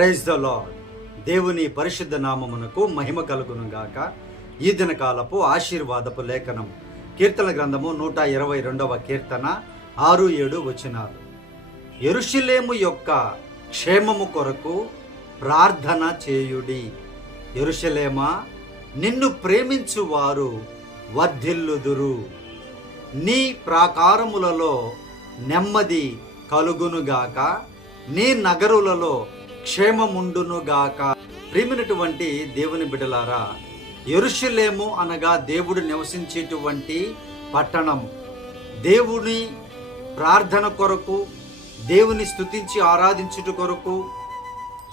Praise the lord దేవుని పరిశుద్ధ నామమునకు మహిమ కలుగును గాక. ఈ దినకాలపు ఆశీర్వాదపు లేఖనం. కీర్తన గ్రంథము నూట ఇరవై రెండవ కీర్తన ఆరు ఏడు వచనాలు. ఎరుషులేము యొక్క క్షేమము కొరకు ప్రార్థన చేయుడి. ఎరుషలేమా నిన్ను ప్రేమించు వారు వర్ధిల్లుదురు. నీ ప్రాకారములలో నెమ్మది కలుగునుగాక నీ నగరులలో క్షేమముండునుగాక. ప్రేమినటువంటి దేవుని బిడలారా ఎరుషులేము అనగా దేవుడు నివసించేటువంటి పట్టణం దేవుని ప్రార్థన కొరకు దేవుని స్తుతించి ఆరాధించుట కొరకు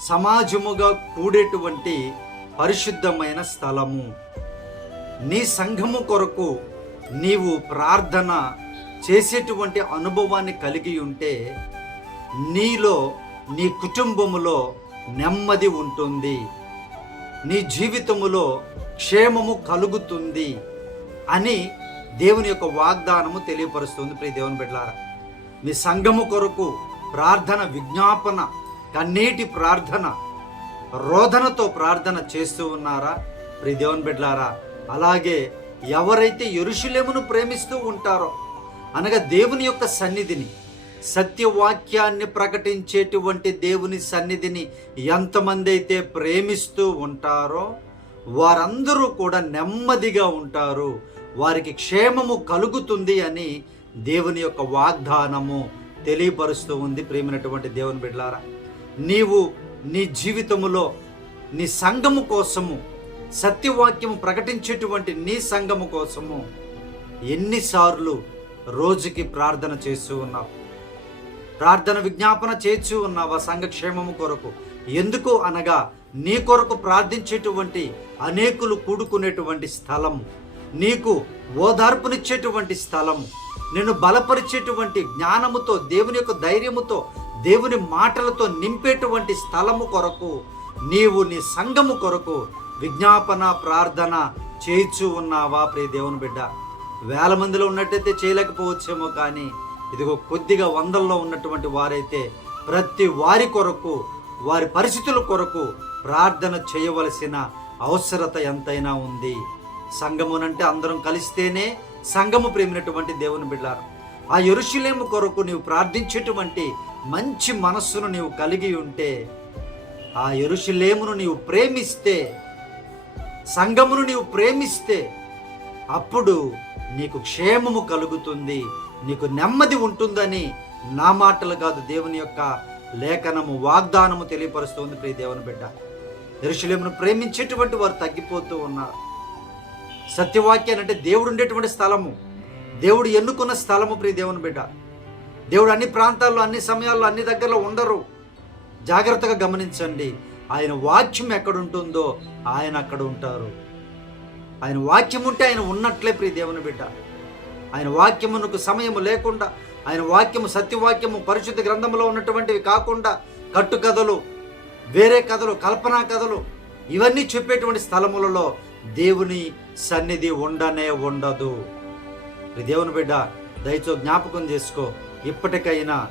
సమాజముగా కూడేటువంటి పరిశుద్ధమైన స్థలము. నీ సంఘము కొరకు నీవు ప్రార్థన చేసేటువంటి అనుభవాన్ని కలిగి ఉంటే నీలో నీ కుటుంబములో నెమ్మది ఉంటుంది. నీ జీవితములో క్షేమము కలుగుతుంది అని దేవుని యొక్క వాగ్దానము తెలియపరుస్తుంది. ప్రియ దేవుని బిడ్డలారా మీ సంఘము కొరకు ప్రార్థన విజ్ఞాపన కన్నీటి ప్రార్థన రోధనతో ప్రార్థన చేస్తూ ఉన్నారా? ప్రియ దేవుని బిడ్డలారా అలాగే ఎవరైతే ఎరుషులేమును ప్రేమిస్తూ ఉంటారో అనగా దేవుని యొక్క సన్నిధిని సత్యవాక్యాన్ని ప్రకటించేటువంటి దేవుని సన్నిధిని ఎంతమంది అయితే ప్రేమిస్తూ ఉంటారో వారందరూ కూడా నెమ్మదిగా ఉంటారు. వారికి క్షేమము కలుగుతుంది అని దేవుని యొక్క వాగ్దానము తెలియపరుస్తూ ఉంది ప్రేమినటువంటి దేవుని బిడ్డలారా. నీవు నీ జీవితములో నీ సంఘము కోసము సత్యవాక్యము ప్రకటించేటువంటి నీ సంఘము కోసము ఎన్నిసార్లు రోజుకి ప్రార్థన చేస్తూ ఉన్నావు. ప్రార్థన విజ్ఞాపన చేర్చి ఉన్నావా సంఘక్షేమము కొరకు? ఎందుకు అనగా నీ కొరకు ప్రార్థించేటువంటి అనేకులు కూడుకునేటువంటి స్థలము. నీకు ఓదార్పునిచ్చేటువంటి స్థలము. నిన్ను బలపరిచేటువంటి జ్ఞానముతో దేవుని యొక్క ధైర్యముతో దేవుని మాటలతో నింపేటువంటి స్థలము కొరకు నీవు నీ సంఘము కొరకు విజ్ఞాపన ప్రార్థన చేయిచు ఉన్నావా ప్రియ దేవుని బిడ్డ? వేల మందిలో ఉన్నట్టయితే చేయలేకపోవచ్చేమో కానీ ఇదిగో కొద్దిగా వందల్లో ఉన్నటువంటి వారైతే ప్రతి వారి కొరకు వారి పరిస్థితుల కొరకు ప్రార్థన చేయవలసిన అవసరత ఎంతైనా ఉంది. సంఘమునంటే అందరం కలిస్తేనే సంఘము ప్రేమినటువంటి దేవుని బిడ్డారు. ఆ ఎరుషులేము కొరకు నీవు ప్రార్థించేటువంటి మంచి మనస్సును నీవు కలిగి ఉంటే ఆ ఎరుషులేమును నీవు ప్రేమిస్తే సంఘమును నీవు ప్రేమిస్తే అప్పుడు నీకు క్షేమము కలుగుతుంది నీకు నెమ్మది ఉంటుందని నా మాటలు కాదు దేవుని యొక్క లేఖనము వాగ్దానము తెలియపరుస్తుంది ప్రియ దేవుని బిడ్డ. ఎరుషులేమును ప్రేమించేటువంటి వారు తగ్గిపోతూ ఉన్నారు. సత్యవాక్యాన్ని అంటే దేవుడు ఉండేటువంటి స్థలము. దేవుడు ఎన్నుకున్న స్థలము ప్రియ దేవుని బిడ్డ. దేవుడు అన్ని ప్రాంతాల్లో అన్ని సమయాల్లో అన్ని దగ్గరలో ఉండరు. జాగ్రత్తగా గమనించండి. ఆయన వాక్యం ఎక్కడుంటుందో ఆయన అక్కడ ఉంటారు. ఆయన వాక్యం ఉంటే ఆయన ఉన్నట్లే ప్రియ దేవుని బిడ్డ. ఆయన వాక్యమునకు సమయము లేకుండా ఆయన వాక్యము సత్యవాక్యము పరిశుద్ధ గ్రంథంలో ఉన్నటువంటివి కాకుండా కట్టు కథలు వేరే కథలు కల్పనా కథలు ఇవన్నీ చెప్పేటువంటి స్థలములలో దేవుని సన్నిధి ఉండనే ఉండదు. దేవుని బిడ్డ దయచో జ్ఞాపకం చేసుకో ఇప్పటికైనా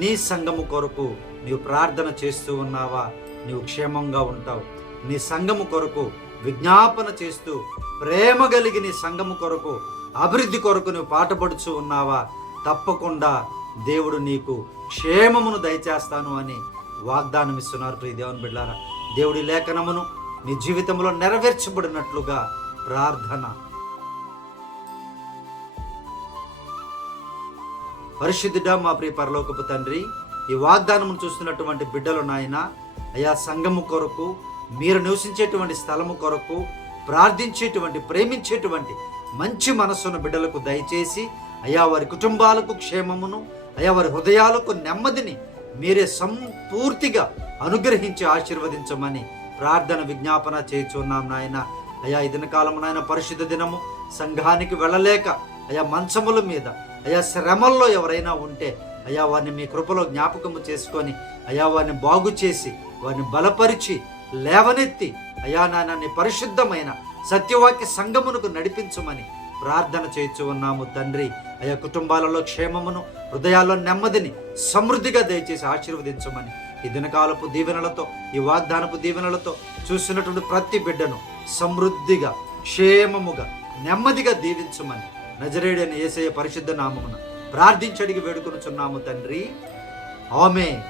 నీ సంఘము కొరకు నీవు ప్రార్థన చేస్తూ ఉన్నావా? నీవు క్షేమంగా ఉంటావు. నీ సంఘము కొరకు విజ్ఞాపన చేస్తూ ప్రేమ కలిగిన సంఘము కొరకు అభివృద్ధి కొరకు నువ్వు పాటపడుచు ఉన్నావా? తప్పకుండా దేవుడు నీకు క్షేమమును దయచేస్తాను అని వాగ్దానం ఇస్తున్నారు ప్రియ దేవుని బిడ్డారా. దేవుడి లేఖనమును నీ జీవితంలో నెరవేర్చబడినట్లుగా ప్రార్థన. పరిశుద్ధుడా మా ప్రియ పరలోకపు తండ్రి ఈ వాగ్దానమును చూస్తున్నటువంటి బిడ్డలు నాయన అయా సంఘము కొరకు మీరు నివసించేటువంటి స్థలము కొరకు ప్రార్థించేటువంటి ప్రేమించేటువంటి మంచి మనస్సును బిడ్డలకు దయచేసి అయా వారి కుటుంబాలకు క్షేమమును అయా వారి హృదయాలకు నెమ్మదిని మీరే సంపూర్తిగా అనుగ్రహించి ఆశీర్వదించమని ప్రార్థన విజ్ఞాపన చేస్తున్నాం నాయన. అయా ఈ దినకాలము నాయన పరిశుద్ధ దినము. సంఘానికి వెళ్ళలేక అయా మంచముల మీద అయా శ్రమల్లో ఎవరైనా ఉంటే అయా వారిని మీ కృపలో జ్ఞాపకము చేసుకొని అయా వారిని బాగు చేసి వారిని బలపరిచి లేవనెత్తి అయా నాయన పరిశుద్ధమైన సత్యవాక్య సంగమునకు నడిపించమని ప్రార్థన చేయించు ఉన్నాము తండ్రి. అయా కుటుంబాలలో క్షేమమును హృదయాల్లో నెమ్మదిని సమృద్ధిగా దయచేసి ఆశీర్వదించమని ఈ దినకాలపు దీవెనలతో ఈ వాగ్దానపు దీవెనలతో చూసినటువంటి ప్రతి బిడ్డను సమృద్ధిగా క్షేమముగా నెమ్మదిగా దీవించమని నజరేడని ఏసయ్య పరిశుద్ధ నామమున ప్రార్థించడికి వేడుకొనుచున్నాము తండ్రి. ఆమె